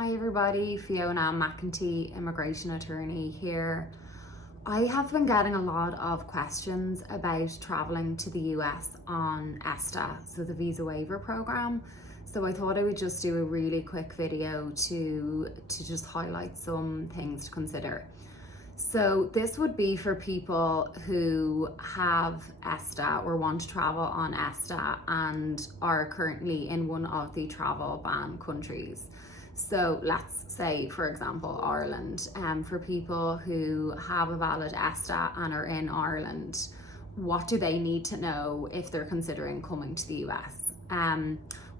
Hi everybody, Fiona McEntee, immigration attorney here. I have been getting a lot of questions about travelling to the US on ESTA, so the visa waiver program. So I thought I would just do a really quick video to just highlight some things to consider. So this would be for people who have ESTA or want to travel on ESTA and are currently in one of the travel ban countries. So let's say, for example, Ireland. For people who have a valid ESTA and are in Ireland, what do they need to know if they're considering coming to the US?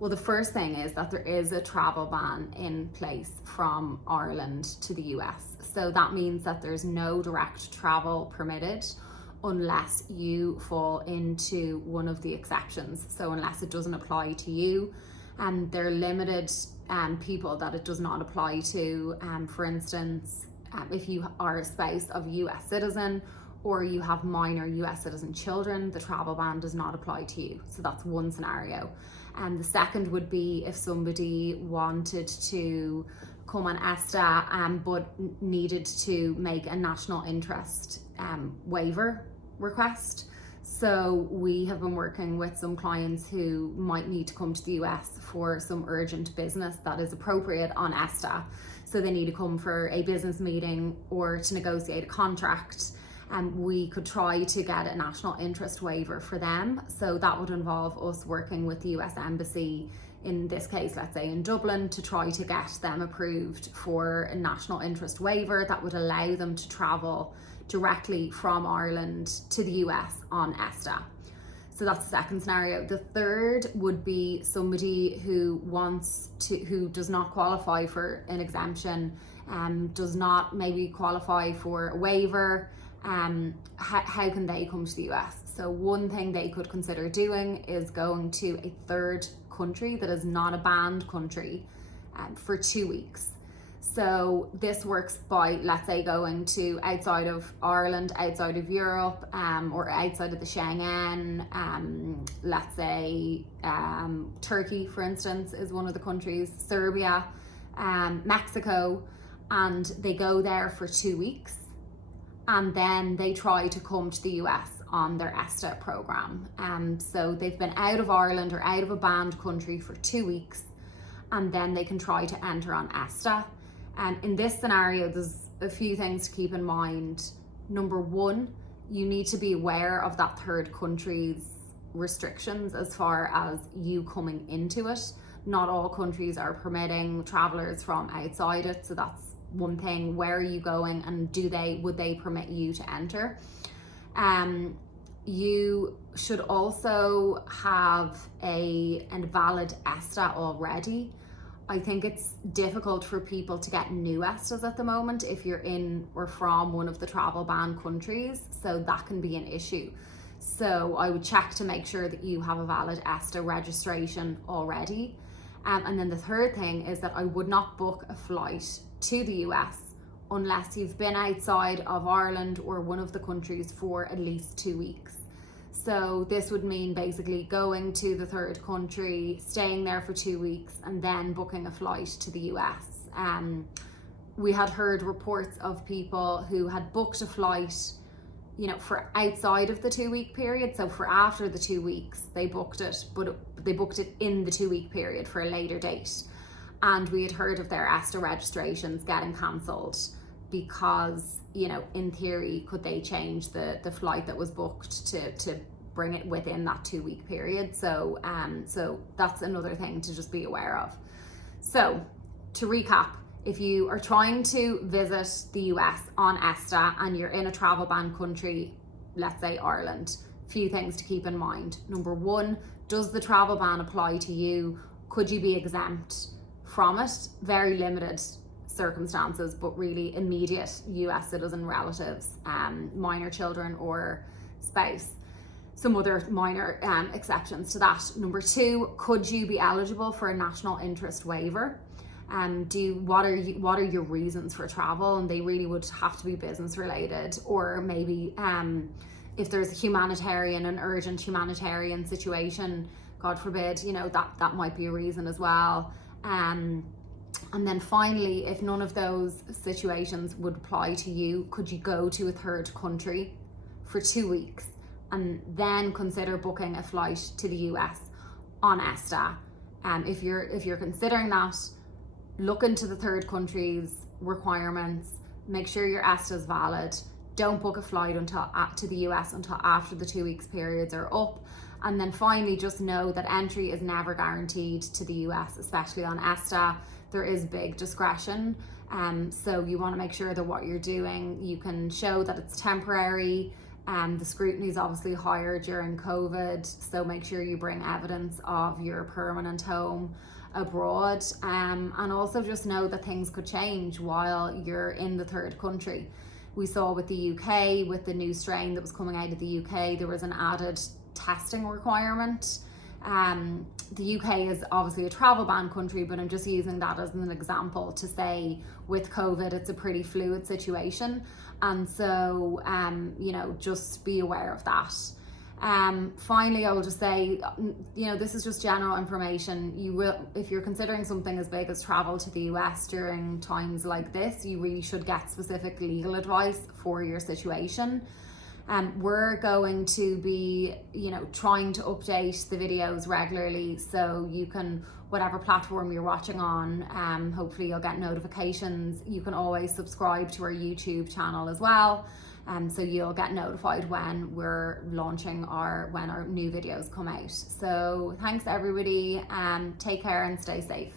Well, the first thing is that there is a travel ban in place from Ireland to the US. So that means that there's no direct travel permitted unless you fall into one of the exceptions. So unless it doesn't apply to you, there are limited people that it does not apply to. For instance, if you are a spouse of a US citizen or you have minor US citizen children, the travel ban does not apply to you. So that's one scenario. And the second would be if somebody wanted to come on ESTA but needed to make a national interest waiver request. So we have been working with some clients who might need to come to the US for some urgent business that is appropriate on ESTA. So they need to come for a business meeting or to negotiate a contract. And we could try to get a national interest waiver for them. So that would involve us working with the US Embassy, in this case, let's say in Dublin, to try to get them approved for a national interest waiver that would allow them to travel directly from Ireland to the US on ESTA. So that's the second scenario. The third would be somebody who does not qualify for an exemption, does not maybe qualify for a waiver. How can they come to the US? So one thing they could consider doing is going to a third country that is not a banned country for 2 weeks. So this works by, let's say, going to outside of Ireland, outside of Europe, or outside of the Schengen. Let's say Turkey, for instance, is one of the countries, Serbia, Mexico, and they go there for 2 weeks. And then they try to come to the US on their ESTA program. So they've been out of Ireland or out of a banned country for 2 weeks, and then they can try to enter on ESTA. In this scenario, there's a few things to keep in mind. Number one, you need to be aware of that third country's restrictions as far as you coming into it. Not all countries are permitting travelers from outside it, so that's one thing. Where are you going, and would they permit you to enter? You should also have a valid ESTA already. I think it's difficult for people to get new ESTAs at the moment if you're in or from one of the travel ban countries, so that can be an issue. So I would check to make sure that you have a valid ESTA registration already. And then the third thing is that I would not book a flight to the US unless you've been outside of Ireland or one of the countries for at least 2 weeks. So this would mean basically going to the third country, staying there for 2 weeks, and then booking a flight to the US. We had heard reports of people who had booked a flight, for outside of the 2 week period. So for after the 2 weeks, they booked it, but they booked it in the 2 week period for a later date. And we had heard of their ESTA registrations getting cancelled because, in theory, could they change the flight that was booked to bring it within that 2 week period? So that's another thing to just be aware of. So to recap, if you are trying to visit the US on ESTA and you're in a travel ban country, let's say Ireland, few things to keep in mind. Number one, does the travel ban apply to you? Could you be exempt from it? Very limited circumstances, but really immediate US citizen relatives, minor children or spouse. Some other minor exceptions to that. Number two, could you be eligible for a national interest waiver? What are your reasons for travel? And they really would have to be business related, or maybe if there's an urgent humanitarian situation, God forbid, that might be a reason as well. And then finally, if none of those situations would apply to you, could you go to a third country for 2 weeks and then consider booking a flight to the US on ESTA? If you're considering that, look into the third country's requirements, make sure your ESTA is valid. Don't book a flight to the US until after the 2 weeks periods are up. And then finally, just know that entry is never guaranteed to the US, especially on ESTA. There is big discretion. So you want to make sure that what you're doing, you can show that it's temporary. The scrutiny is obviously higher during COVID, so make sure you bring evidence of your permanent home abroad. And also just know that things could change while you're in the third country. We saw with the UK, with the new strain that was coming out of the UK, there was an added testing requirement. The UK is obviously a travel ban country, but I'm just using that as an example to say with COVID, it's a pretty fluid situation. And so, just be aware of that. Finally, I will just say, this is just general information. You will, if you're considering something as big as travel to the US during times like this, you really should get specific legal advice for your situation. We're going to be, trying to update the videos regularly, so you can, whatever platform you're watching on, hopefully you'll get notifications. You can always subscribe to our YouTube channel as well, so you'll get notified when we're launching when our new videos come out. So thanks everybody, take care and stay safe.